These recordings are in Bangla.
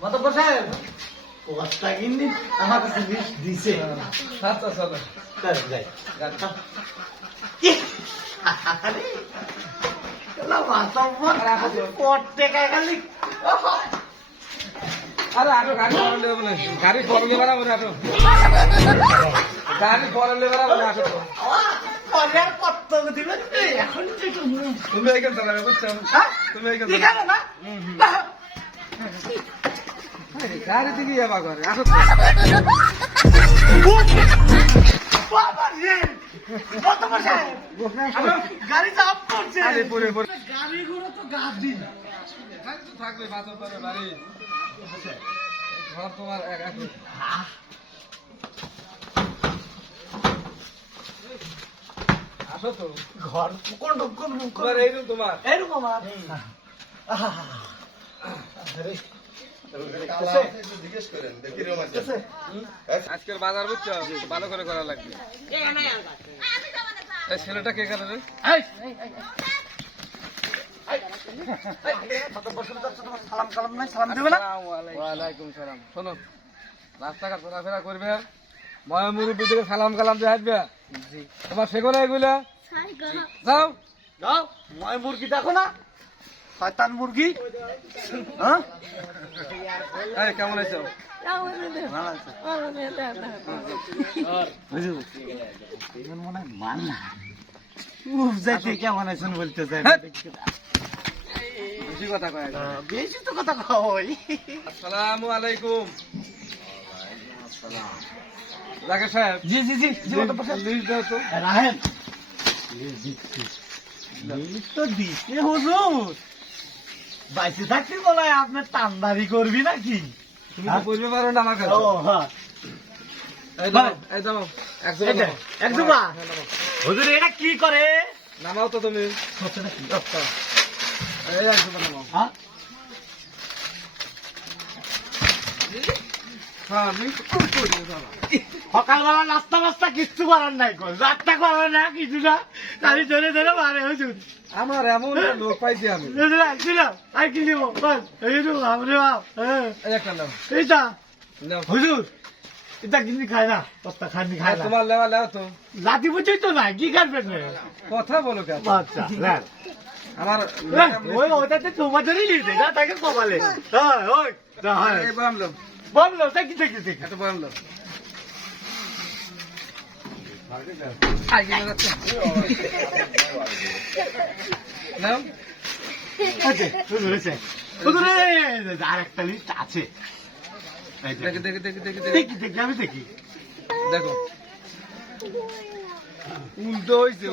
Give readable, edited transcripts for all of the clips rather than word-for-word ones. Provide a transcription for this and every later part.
মাতব্বর সাহেব পোস্টটা কিনে আমার কাছে দিছে। আচ্ছা চলো যাই আরে না মাতব্বর পড়তে গেলি আরে আটো গাড়ি পরলে বলে গাড়ি পরলে বাড়াবো না আটো গাড়ি পরলে বাড়াবো না আটো পরে আর কত দিবেন এখন তুমি এইখান চালাবে বুঝছো তুমি এইখান এখানে না গাড়ি দিকে যাবা করে আটো বাবা রে মাতব্বর সাহেব গাড়ি চাপ করছে আরে পরে পরে গাড়িগুলো তো গাছ দিন গাড়ি তো থাকবে বাতো পরে বাড়ি ঘর তোমার এক আসো তো ঘর কোন তোমার এই রুম তোমার এরকম আর আজকের বাজার বুঝছো ভালো করে করা লাগবে এই ছেলেটা কে গেল রে সালাম কালাম নাই সালাম দেবে না ওয়ালাইকুম সালাম শোনো রাস্তাঘাট ঘোরাফেরা করবে ময় মুরব্বী থেকে সালাম কালাম দিয়ে আসবে তোমার সেগুলো এগুলা যাও যাও মই মুরগি দেখো না শয়তান মুরগি হ্যাঁ এই কেমন আছো মনে হয় মান না যাইতে কেমন আছেন বলতে চাই বেশি কথা কয় বেশি তো কথা কই আসসালামু আলাইকুম জাকির সাহেব জি জি জি লিস্ট দাও তো রাহেন তো দিতে হুজুর বাইসে থাকতে বলে আপনার টান্দারি করবি নাকি তুমি তো বলবে পারো না আমার কাছে ও হ্যাঁ এই দাও একদম হুজুর এটা কি করে নামাও তো তুমি হচ্ছে নাকি এই একদম নামাও হ্যাঁ হ্যাঁ আমি সকালবেলা নাস্তা মাস্তা কিচ্ছু করার নাই কো রাতটা করার না কিছু না গাড়ি ধরে ধরে মারে হুজুর আমার এমন লোক পাইছি আমি হুজুর আসছিল আর কি নিব বল এই তো আমরে বাপ হ্যাঁ এই একটা নাও এইটা নাও হুজুর এটা কিন্তু খায় না কত্তা খানি খায় না তোমার লেওয়া লেও তো লাঠি বুঝি তো না কি করবেন কথা বলো কেন আচ্ছা লেন আমার ওই ওটাতে তোমার ধরেই লিখে না তাকে কমালে হ্যাঁ ওই হ্যাঁ এই বামলো বললো দেখি দেখি দেখি এত বামলো নাও আচ্ছা হুজুর এসে হুজুর আর একটা লিস্ট আছে এই যে, দেখি দেখি দেখি দেখি দেখি দেখি দেখি আমি দেখি দেখো উল্টো হইছে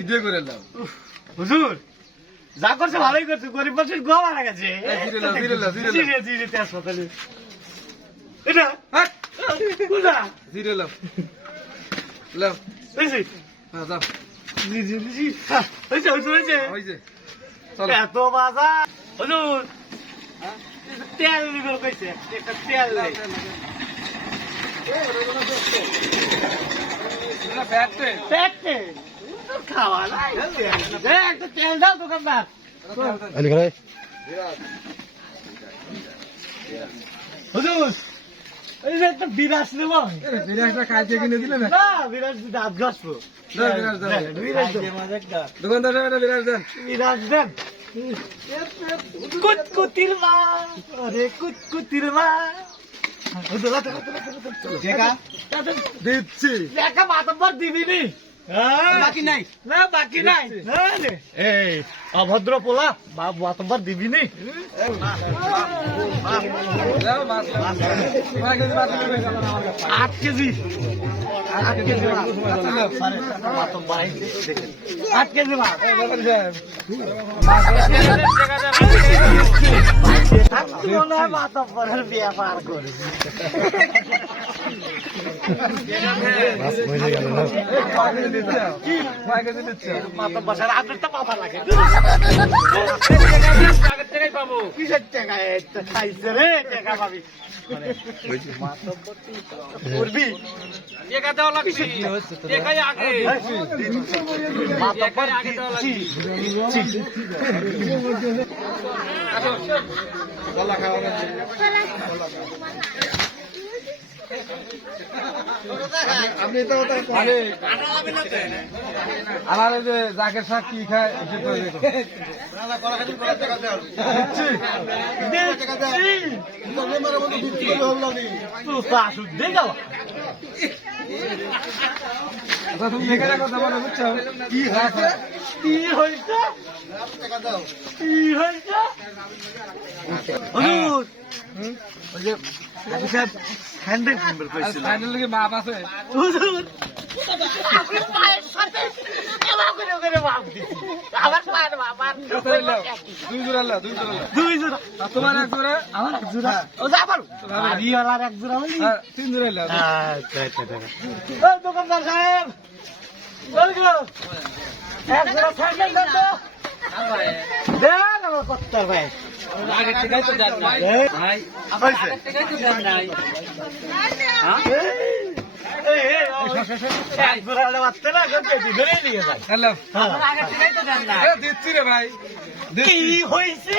ইদে করে দাও হুজুর যা করছে ভালোই করছে গরিব মানুষের গোয়া মারা গেছে জিরে লাও, জিরে লাও, জিরে লাও। জিরে জিরে হাসপাতালে এটা হাট কোনটা জিরে লাও লাও বেশি হ্যাঁ যাও জি জি জি হয়েছে হয়েছে হয়েছে ওই যে চলো এত বাজার হুজুর তেল নিবে কইছে একটা তেল নেই ব্যাটে পেটে খাওয়া নাই একটা তেল দাও দোকানদার হুজুর এই যে একটা বিরাজ নেব বিরাজটা খাইতে কিনে দিলে না না বিরাজ দাঁত ঘষবো দাও, বিরাজ দাও। বিরাজ দোকানদার সাহেব বিরাজ দেন বিরাজ দেন কুতকুতির মা আরে কুতকুতির মা দিচ্ছি দেখা মাতব্বর দিবি নি বাকি নাই না বাকি নাই এই অভদ্র পোলা মাতব্বর দিবি নি দাও মাছ তোমার কাছে মাছ নেবে না আমার কাছে 8 কেজি 8 কেজি মাতব্বর 8 কেজি মাছ এই বাবার সাহেব মনে হয় মাতব্বরের বিয়ে পার করেছি মাথা বসার আপনার তো পাপা লাগে কিসের টাকা খাইছে রে টাকা পাবি করবি টাকা দেওয়া লাগবে টাকাই আগে মাথা আগে দেওয়া লাগবে আমার এই যে জাকের শাক কি খায় তুমি দেখে রাখো তোমার বুঝছো কি হয়েছে কি হয়েছে কি হয়েছে হুজুর ওই যে হাজি সাহেব হ্যান্ডেল নাম্বার কইছিল ফাইনাল কি মাপ আছে হুজুর আপনি পায়ের সাথে এমন করে করে মাপ দিছি আমার পায়ের বাবার দুই জোড়া আল্লাহ দুই জোড়া দুই জোড়া তোমার এক জোড়া আমার এক জোড়া ও যা পারো বাড়িওয়ালার এক জোড়া হলি তিন জোড়া আল্লাহ আচ্ছা আচ্ছা ওই দোকানদার সাহেব বল গো এক জোড়া সাইকেল দেন তো দেন আমার কত্তার ভাই আগের থেকেই তো দেন নাই ভাই আবার আগের থেকেই তো দেন নাই এক জোড়া হলে বাঁচতে না ধরে নিয়ে যায় আল্লাহ আবার আগের থেকেই তো দেন নাই দিচ্ছি রে ভাই কি হয়েছে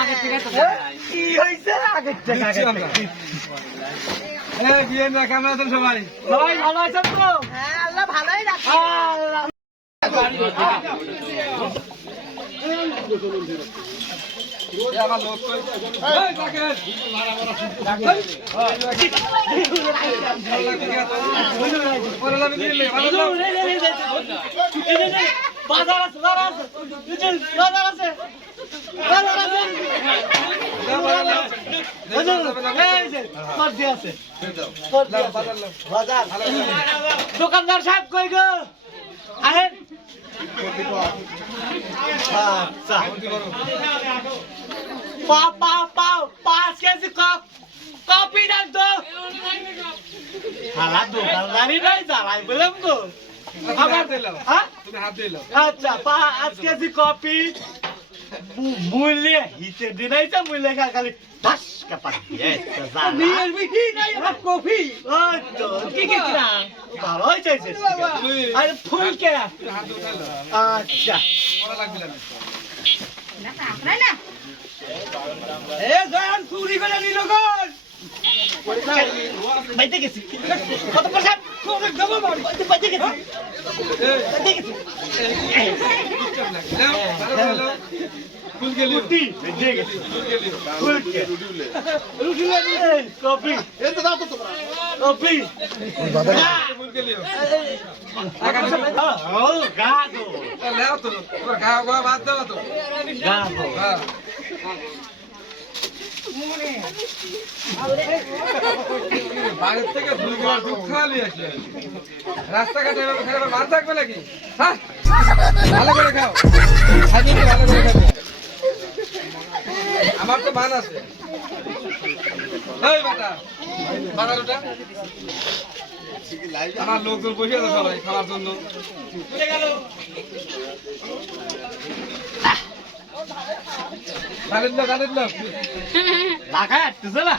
আগের থেকেই তো দেন নাই কি হয়েছে আগের থেকে দিচ্ছি আমরা বিয়ে না কেমন আছেন সবাই সবাই ভালো আছেন তো আল্লাহ ভালোই রাখে আল্লাহ আমার লোক কই এই জাকের বাজার আছে বাজার আছে বাজার আছে বাজার আছে দোকানদার সাহেব কই গো আহেন আচ্ছা পাও 5 কেজি কপি দেন তো হালা দোকানদারি নাই জ্বালাই বললাম তো হাত দিলাম হ্যাঁ তুমি হাত দিলাম আচ্ছা 5 কেজি কপি মূল্য হিতে দিনাইছে মূল্য খালি বাস কাপা নিয়ে বিক্রি নাই আমার কফি ওই তো কি কি না ভালো হইছে আরে ফুল কে হাত উঠাইলো আচ্ছা পড়া লাগবে না না আপনাই না এ জয়ান চুরি করে নিল গোল বাইতে গেছি কত পয়সা কোন দেব বাড়ি বাইতে গেছি বাইতে গেছি ফুল গেলি রুটি বাইতে গেছি ফুল গেলি ফুল কে রুটি কফি এই তো দাও তো তোমরা কফি ফুল গেলি ও গাদো লেও তো তোর খাওয়া খাওয়া বাদ দাও তো গাদো হ্যাঁ বাড়ির থেকে দুই গ্লাস দুধ খাওয়ালি আসলে রাস্তাঘাটে এভাবে খেলে আবার ভাত থাকবে নাকি হ্যাঁ ভালো করে খাও খাইতে ভালো করে খাবে আমার তো মান আছে এই বাটা বাজার ওটা আমার লোকজন বসে আছে সবাই খাওয়ার জন্য গাড়ির লোক ঢাকা আসতেছে না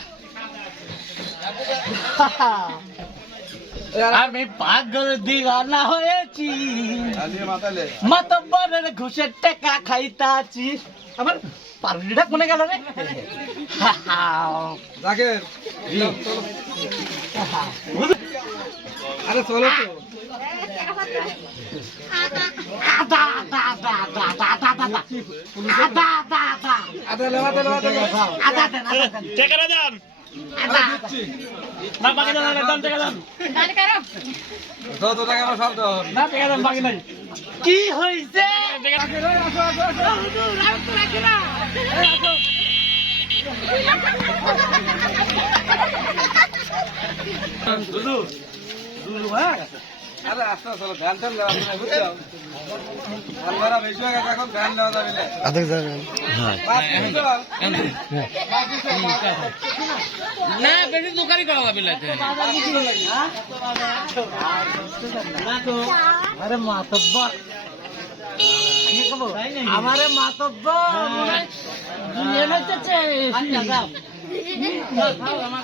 আমি পাগল দিওয়ানা হয়েছি মাতব্বরের ঘুষের টাকা খাইতাছি আমার পারুলিটা কোনে গেল রে জাকের আরে চলো তো আদা লেওয়া টাকা দেন দিচ্ছি না বাকি দেন একদম টাকা দেন গাড়ি কারো যত টাকা আমার সব দেওয়া হবে না টাকা দেন বাকি নাই কি হইছে দুলু দুলু হ্যাঁ আরে আস্তে আস্তে চলো, ধ্যান টান দেওয়া যাবে না, বুঝছো? ধান ধরা বেশি হয়ে গেছে, এখন ধ্যান দেওয়া যাবে না। বাস, বুঝছো? না বেশি দোকানি করা যাবে না আরে মাতব্বর আমারে মাতব্বর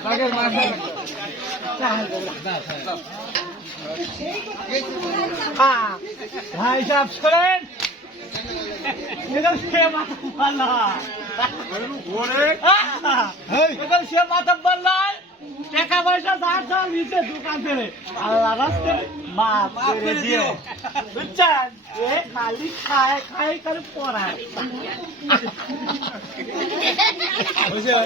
আগের মাসে ভাই সাহেব শোনেন এরকম সে মাতব্বর নয় এরকম সে মাতব্বর নয় টাকা পয়সা ধার ধার নিতে দোকান থেকে আল্লাহ রাস্তে মাফ করে দিয়ে বুঝছেন এ খালি খায় খায় করে পড়ায় বুঝছো?